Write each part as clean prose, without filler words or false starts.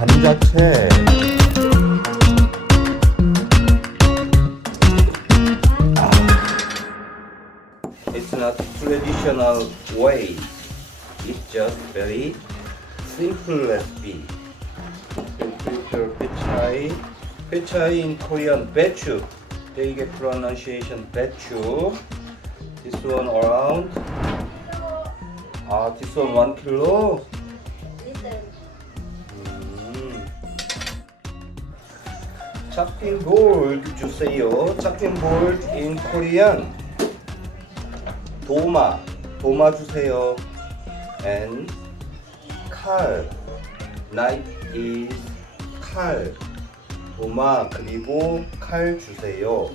감자채. It's not traditional way. It's just very simple recipe. You prepare Baechu. Baechu in Korean, Baechu. They get pronunciation Baechu. This one around. This one 1 kilo. chopping board 주세요. chopping board in Korean. 도마 주세요. And 칼. knife is 칼. 도마 그리고 칼 주세요.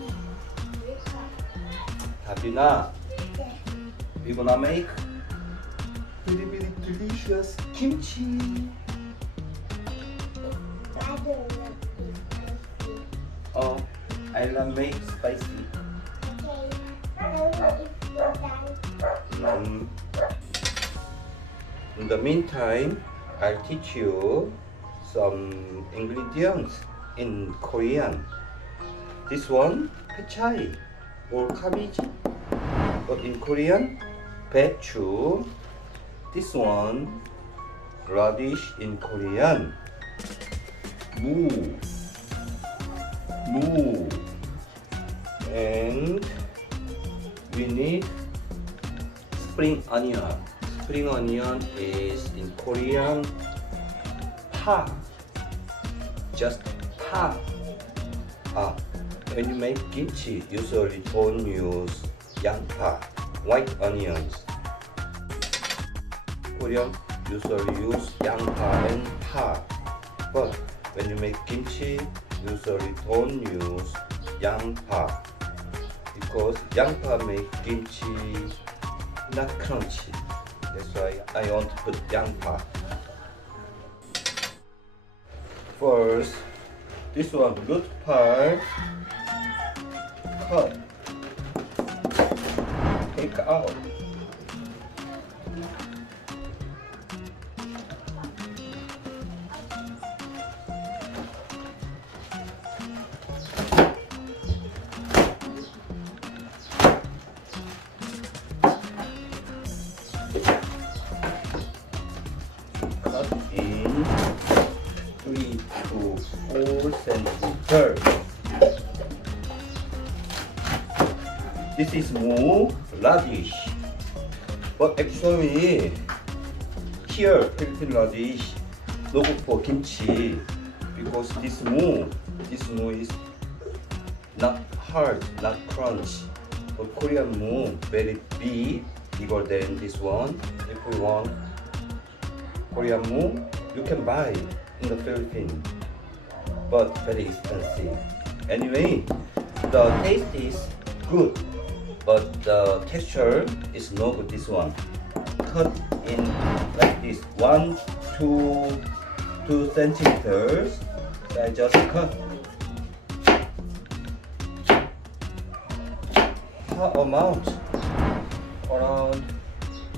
다빈아, we gonna make very very delicious kimchi. Oh, I love make spicy. In the meantime, I'll teach you some ingredients in Korean. This one, pechai or cabbage, but in Korean, Baechu. This one, radish in Korean. 무, and we need spring onion. Spring onion is in Korean 파. Just 파. When you make kimchi, usually don't use 양파, white onions. Korean usually use 양파 and 파. But when you make kimchi, usually don't use 양파 because 양파 make kimchi not crunchy. That's why I want to put 양파. First, this one good part, cut, take out. Cut in 3 to 4 centimeters. This is 무, radish. But actually, here, Philippine radish, no good for kimchi because this 무 is not hard, not crunch. But Korean 무 very bigger than this one. If we want Korean 무, you can buy in the Philippines, but very expensive. Anyway, the taste is good, but the texture is no good. This one, cut in like this, 1 to 2 centimeters. I just cut. How amount? Around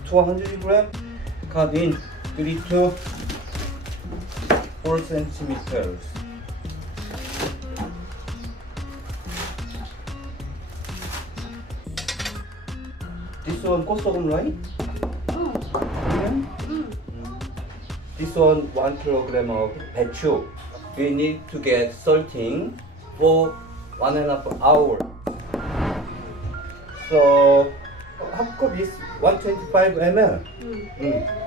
200 grams. Cut in 3 to 4 centimeters. This one 꽃소금, right? This one 1 kilogram of Baechu. We need to get salting for 1.5 hours. So half cup is 125 ml.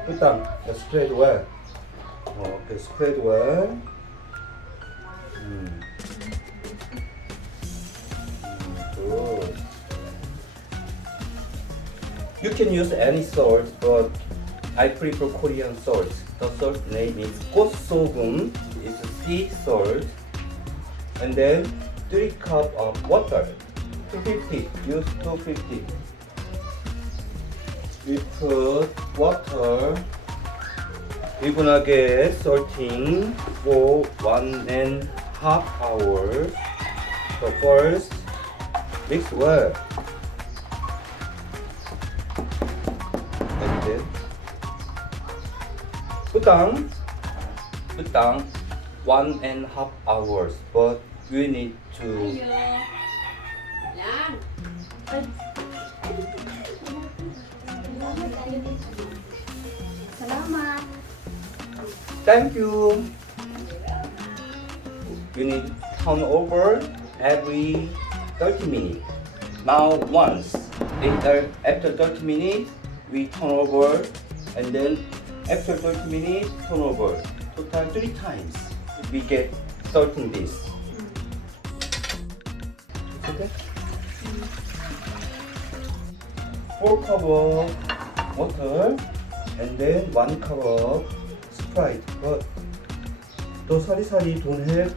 Put down. Spread well. Okay, spread well. Good. You can use any salt, but I prefer Korean salt. The salt name is Gochugaru. It's sea salt. And then 3 cups of water. 250. Use 250. We put water. We're gonna get salting for 1.5 hours. So first, mix well. Like this. Put down. 1.5 hours, but we need to Salamat. thank you. You need turn over every 30 minutes. Now once. After 30 minutes, we turn over, and then after 30 minutes, turn over. Total 3 times. We get starting this. Okay? 4 cup of water, and then 1 cup of Sprite. But the sari-sari don't have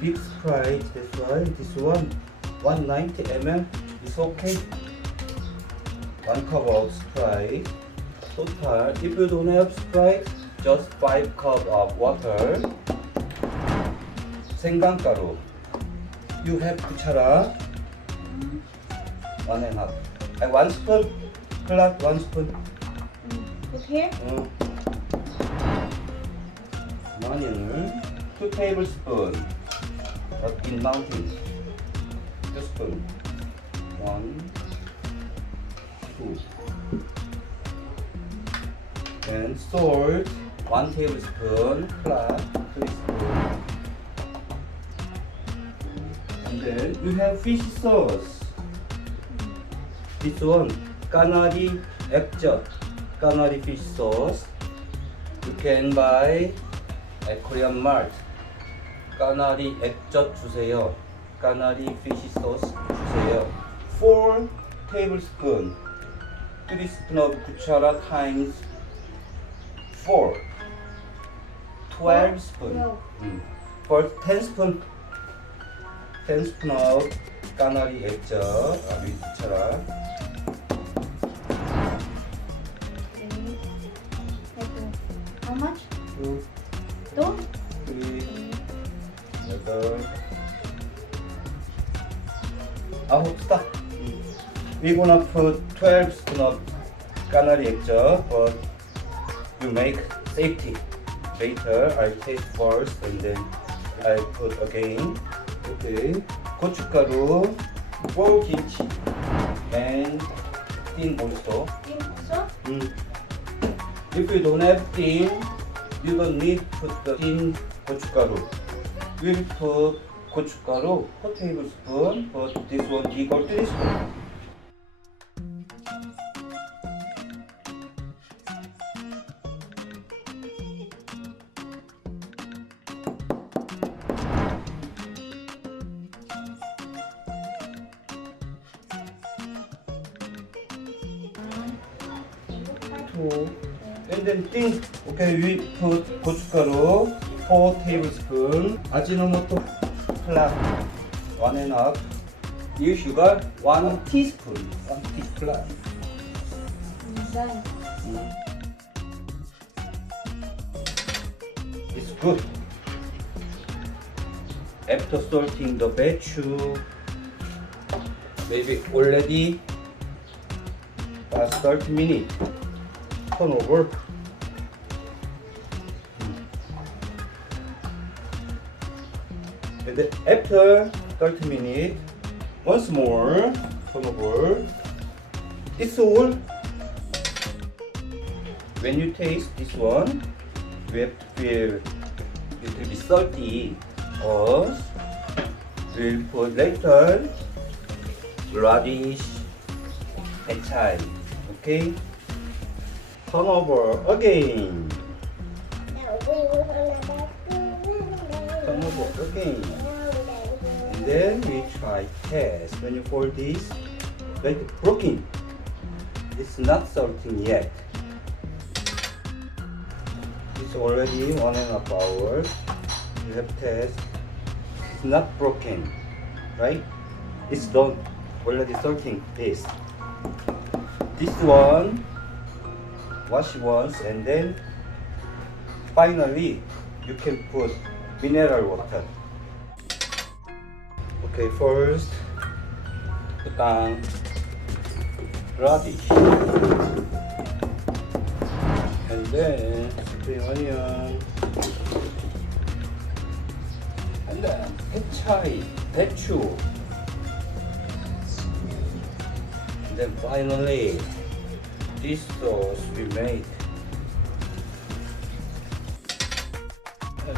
big Sprite, that's why this one 190 ml is okay. 1 cup of Sprite. Total, if you don't have Sprite, just 5 cup of water. 생강가루. You have kuchara. 1.5. 1 spoon. Flat 1 spoon. Okay. 마늘 2 tablespoon. But in mountain. 2 spoon. 1, 2. And salt 1 tablespoon. Flat 3 spoon. And then you have fish sauce. This one, Gganari 액젓, Gganari fish sauce. You can buy at Korean Mart. Gganari 액젓 주세요. Gganari fish sauce 주세요. 4 tablespoon. 3 spoon of kuchara times 4. 12 spoon. For 10 spoon. 10 spoon of Gganari 액젓. 아비 kuchara. How much? 2, 2? 3, 8. 아홉 stop. We're gonna put 12 spoon of Gganari 액젓, but you make safety. Later, I'll taste first and then I'll put again. Okay. 고춧가루, for kimchi, and tin also. Tin also? If you don't have tin, you don't need to put the tin 고춧가루. We'll put 고춧가루 4 tablespoon, but this one equal 3 spoon. And then tin. Okay, we put 고춧가루 4 tablespoon. 아지노모토 flat 1.5. New sugar 1 teaspoon. 1 teaspoon. Done. It's good. After salting the Baechu, maybe already past 30 minutes. Turn over. And then after 30 minutes, once more turn over. It's all. When you taste this one, you have to feel it will be salty. Or we'll put later radish and thyme. Okay? Turn over again. Turn over again. And then we try test. When you fold this, like broken. It's not salting yet. It's already 1.5 hours. You have test. It's not broken, right? It's done. Already salting this. This one. Wash once and then finally you can put mineral water. Okay, first put on radish and then spring onion Chai, Baechu. Then finally, this sauce we make.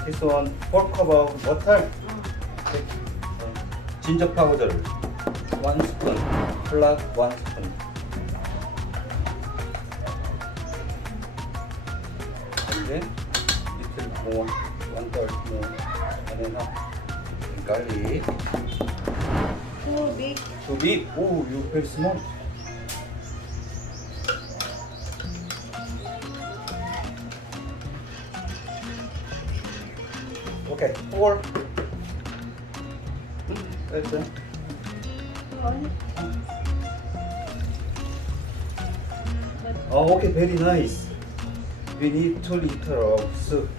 This one 4 cup of butter. Ginger powder 1 spoon, flat 1 spoon. And then little more, 1/3 more, and then garlic. Too big. Too big. Oh, you very small. Okay, 4. That's it. One. Oh, okay, very nice. We need 2 liters of soup.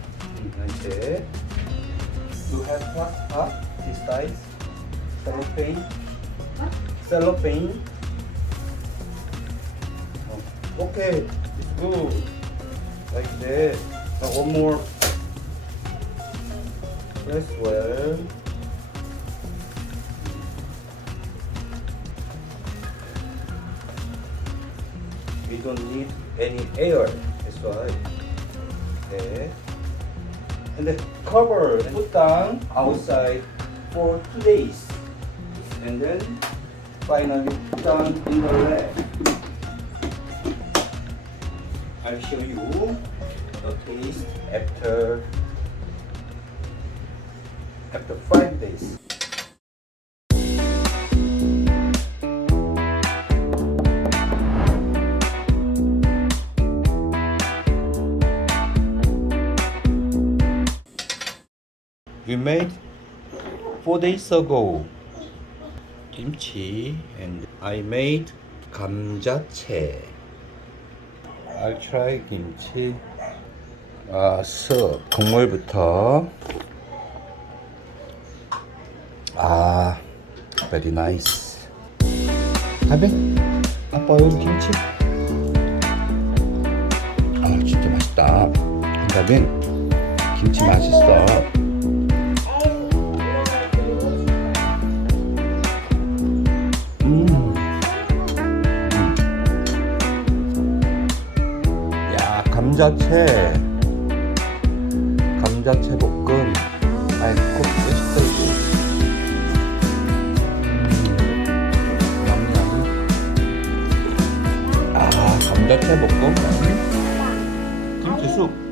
Okay. You have what? This size? Cellophane? What? Cellophane? Oh, okay, it's good. Like that. Now one more. Press well. We don't need any air. That's why. Okay. And then cover and put down outside for 2 days. And then finally put down in the lab. I'll show you the taste after 5 days. We made 4 days ago kimchi, and I made 감자채. I'll try kimchi. soup 국물부터. Very nice. 가베? 아빠 여기 김치. 진짜 맛있다. 가베? 김치 맛있어. 야, 감자채 볶음. 꼭 맛있다 이거. 감자채 볶음. 김치 쑥.